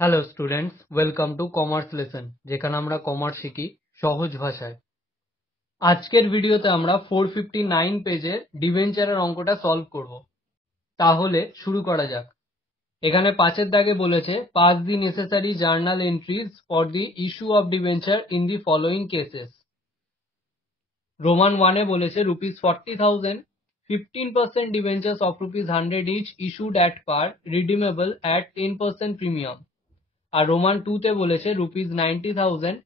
Hello students, welcome to commerce lesson, যেখানে আমরা commerce শিখি সহজ ভাষায়। আজকের ভিডিওতে আমরা 459 পেজের ডিবেঞ্চারের অঙ্কটা সলভ করব। তাহলে শুরু করা যাক। এখানে 5-এর দাগে বলেছে pass the necessary journal entries for the issue of debenture in the following cases. Roman 1-এ বলেছে ₹40,000 15% debentures of ₹100 each issued at par, redeemable at 10% premium. আর রোমান 2-তে বলেছে ₹90,000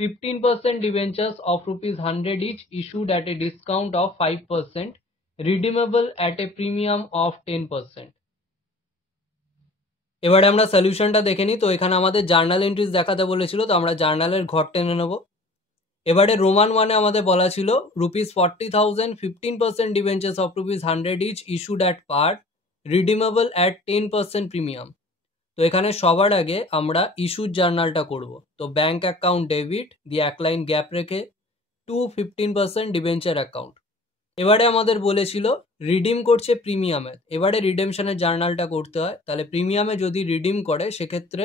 15% debentures of ₹100 each issued at a discount of 5%, redeemable at a premium of 10%। এবারে আমরা সলিউশনটা দেখে নিই। তো এখানে আমাদের জার্নাল এন্ট্রিজ দেখাতে বলেছিল, তো আমরা জার্নালের ঘর টেনে নেব। এবারে রোমান 1-এ আমাদের বলা ছিল ₹40,000 15% debentures of ₹100 each issued at par, redeemable at 10% premium. তো এখানে সবার আগে আমরা ইস্যুড জার্নালটা করব। তো ব্যাংক অ্যাকাউন্ট ডেবিট দিয়ে এক লাইন গ্যাপ রেখে টু 15% ডিবেঞ্চার অ্যাকাউন্ট। এবারে আমাদের বলেছিল রিডিম করছে প্রিমিয়ামে, এবারে রিডেমশনের জার্নালটা করতে হয়। তাহলে প্রিমিয়ামে যদি রিডিম করে সেক্ষেত্রে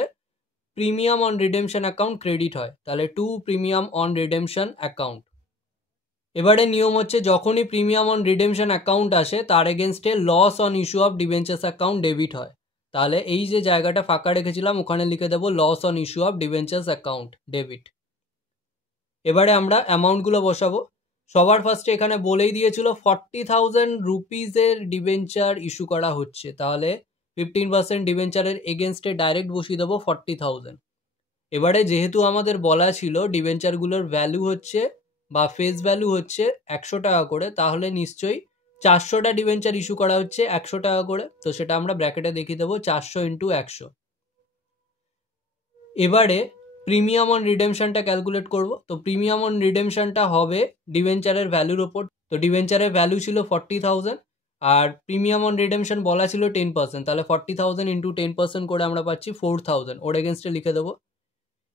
premium on redemption account credit হয়, তাহলে to premium on redemption account. এবারে নিয়ম হচ্ছে যখনই প্রিমিয়াম অন রিডেমশন অ্যাকাউন্ট আসে তার এগেনস্টে loss on issue of debentures account debit হয়। তাহলে এই যে জায়গাটা ফাঁকা রেখেছিলাম ওখানে লিখে দেবো loss on issue of debentures account debit. এবারে আমরা অ্যামাউন্টগুলো বসাবো। সবার ফার্স্টে এখানে বলেই দিয়েছিল 40,000 রুপিজের ডিবেঞ্চার ইস্যু করা হচ্ছে, তাহলে 15% ডিবেঞ্চারের এগেনস্টে ডাইরেক্ট বসিয়ে দেবো 40,000। এবারে যেহেতু আমাদের বলা ছিল ডিবেঞ্চারগুলোর ভ্যালু হচ্ছে বা ফেস ভ্যালু হচ্ছে 100 টাকা করে, তাহলে নিশ্চয়ই 400টা ডিবেঞ্চার ইস্যু করা হচ্ছে 100 টাকা করে, তো সেটা আমরা ব্র্যাকেটে দেখিয়ে দেবো 400 ইন্টু 100। এবারে প্রিমিয়াম অন রিডেমশনটা ক্যালকুলেট করব। তো প্রিমিয়াম অন রিডেমশনটা হবে ডিবেঞ্চারের ভ্যালুর ওপর। তো ডিবেঞ্চারের ভ্যালু ছিল 40,000 আর প্রিমিয়াম অন রিডেমশন বলা ছিল 10%, তাহলে 40,000 ইন্টু 10% করে আমরা পাচ্ছি 4,000, ওর এগেনস্টে লিখে দেবো।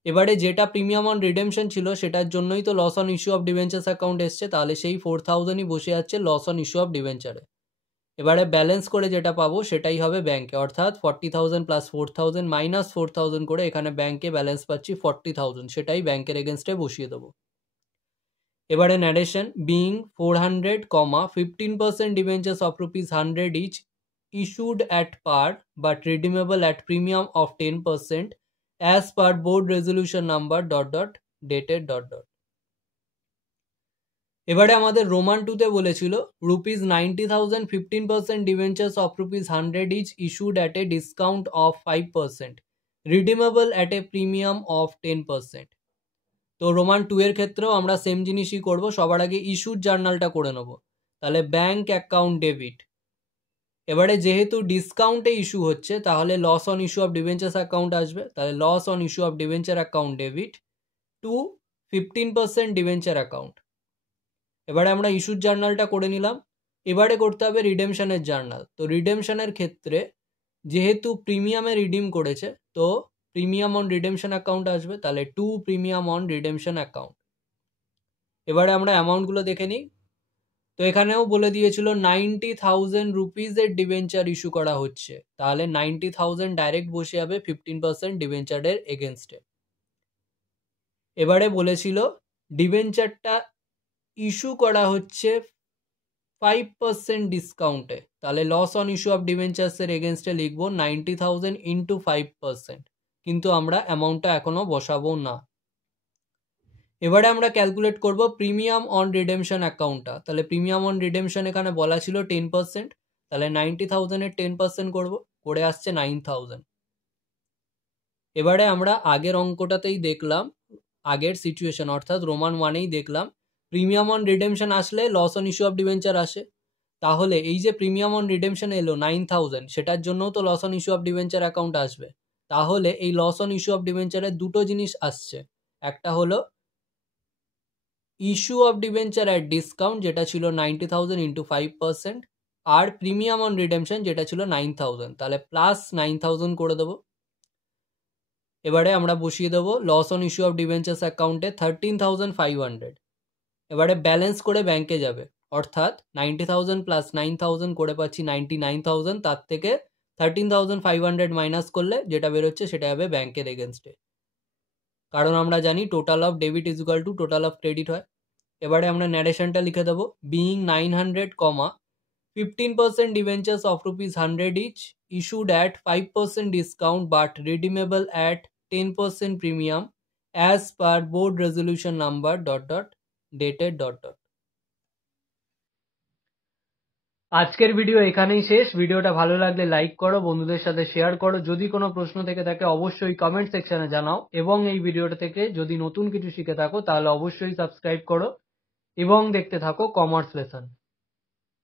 এবারে যেটা প্রিমিয়াম অন রিডেমশন ছিল সেটার জন্যই তো loss on issue of debentures account এসছে, তাহলে সেই 4,000ই বসে যাচ্ছে লস অন ইস্যু অফ ডিবেঞ্চারে। এবারে ব্যালেন্স করে যেটা পাবো সেটাই হবে ব্যাংকে, অর্থাৎ 40,000 প্লাস 4,000 মাইনাস 4,000 করে এখানে ব্যাংকে ব্যালেন্স পাচ্ছি 40,000, সেটাই ব্যাংকের এগেনস্টে বসিয়ে দেবো। এবারে narration being 400, 15% debentures of ₹100 each issued at par but redeemable at premium of 10% as per board resolution number ... dated ... এবারে আমাদের রোমান 2-তে বলেছিল ₹90,000 15% debentures of ₹100 each issued at a discount of 5%, redeemable at a premium of 10%। তো Roman 2 এর ক্ষেত্রেও আমরা same জিনিসই করব। সবার আগে ইস্যুড জার্নালটা করে নেব। তাহলে ব্যাংক অ্যাকাউন্ট ডেবিট। এবারে যেহেতু ডিসকাউন্টে ইস্যু হচ্ছে তাহলে loss on issue of debentures account আসবে, তাহলে loss on issue of debenture account debit to 15% debenture account. এবারে আমরা ইস্যুর জার্নালটা করে নিলাম। এবারে করতে হবে রিডেমশনের জার্নাল। তো রিডেমশনের ক্ষেত্রে যেহেতু প্রিমিয়ামে রিডিম করেছে তো প্রিমিয়াম অন রিডেমশন অ্যাকাউন্ট আসবে, তাহলে to premium on redemption account. এবারে আমরা অ্যামাউন্টগুলো দেখে নিই। তো এখানেও বলে দিয়েছিল 90,000 রুপিজের ডিবেঞ্চার ইস্যু করা হচ্ছে, তাহলে 90,000 ডাইরেক্ট বসে যাবে 15% ডিবেঞ্চারের এগেনস্টে। এবারে বলেছিল ডিবেঞ্চারটা ইস্যু করা হচ্ছে 5% ডিসকাউন্টে, তাহলে লস অন ইস্যু অফ ডিবেঞ্চার্সের এগেনস্টে লিখবো 90,000 ইন্টু 5%, কিন্তু আমরা অ্যামাউন্টটা এখনো বসাবো না। এবারে আমরা ক্যালকুলেট করব প্রিমিয়াম অন রিডেমশন অ্যাকাউন্টটা। তাহলে প্রিমিয়াম অন রিডেমশন এখানে বলা ছিল 10%, তাহলে 90,000-এর 10% করবো, করে আসছে 9,000। এবারে আমরা আগের অঙ্কটাতেই দেখলাম, আগের সিচুয়েশন অর্থাৎ রোমান 1-এই দেখলাম প্রিমিয়াম অন রিডেমশন আসলে loss on issue of debenture আসে। তাহলে এই যে প্রিমিয়াম অন রিডেমশন এলো 9,000, সেটার জন্যও তো loss on issue of debenture account আসবে। তাহলে এই লস অন ইস্যু অফ ডিবেঞ্চারের দুটো জিনিস আসছে, একটা হলো issue of debenture at discount যেটা ছিল 90,000 ইন্টু 5%, আর প্রিমিয়াম অন রিডেমশন যেটা ছিল 9,000, তাহলে প্লাস 9,000 করে দেবো। এবারে আমরা বসিয়ে দেবো loss on issue of debentures অ্যাকাউন্টে 13,500। এবারে ব্যালেন্স করে ব্যাংকে যাবে, অর্থাৎ 90,000 প্লাস 9,000 করে পাচ্ছি 99,000, তার থেকে 13,500 মাইনাস করলে যেটা বেরোচ্ছে সেটা হবে ব্যাংকের এগেনস্টে, কারণ আমরা জানি total of debit is equal to total of credit হয়। এবারে আমরা ন্যারেশনটা লিখে দেবো, being 900, 15% debentures of rupees 100 each issued at 5% discount but redeemable at 10% premium as per board resolution number ... dated ... আজকের ভিডিও এখানেই শেষ। ভিডিওটা ভালো লাগলে লাইক করো, বন্ধুদের সাথে শেয়ার করো। যদি কোনো প্রশ্ন থেকে থাকে অবশ্যই কমেন্ট সেকশনে জানাও, এবং এই ভিডিওটা থেকে যদি নতুন কিছু শিখে থাকো তাহলে অবশ্যই সাবস্ক্রাইব করো এবং দেখতে থাকো কমার্স লেসন।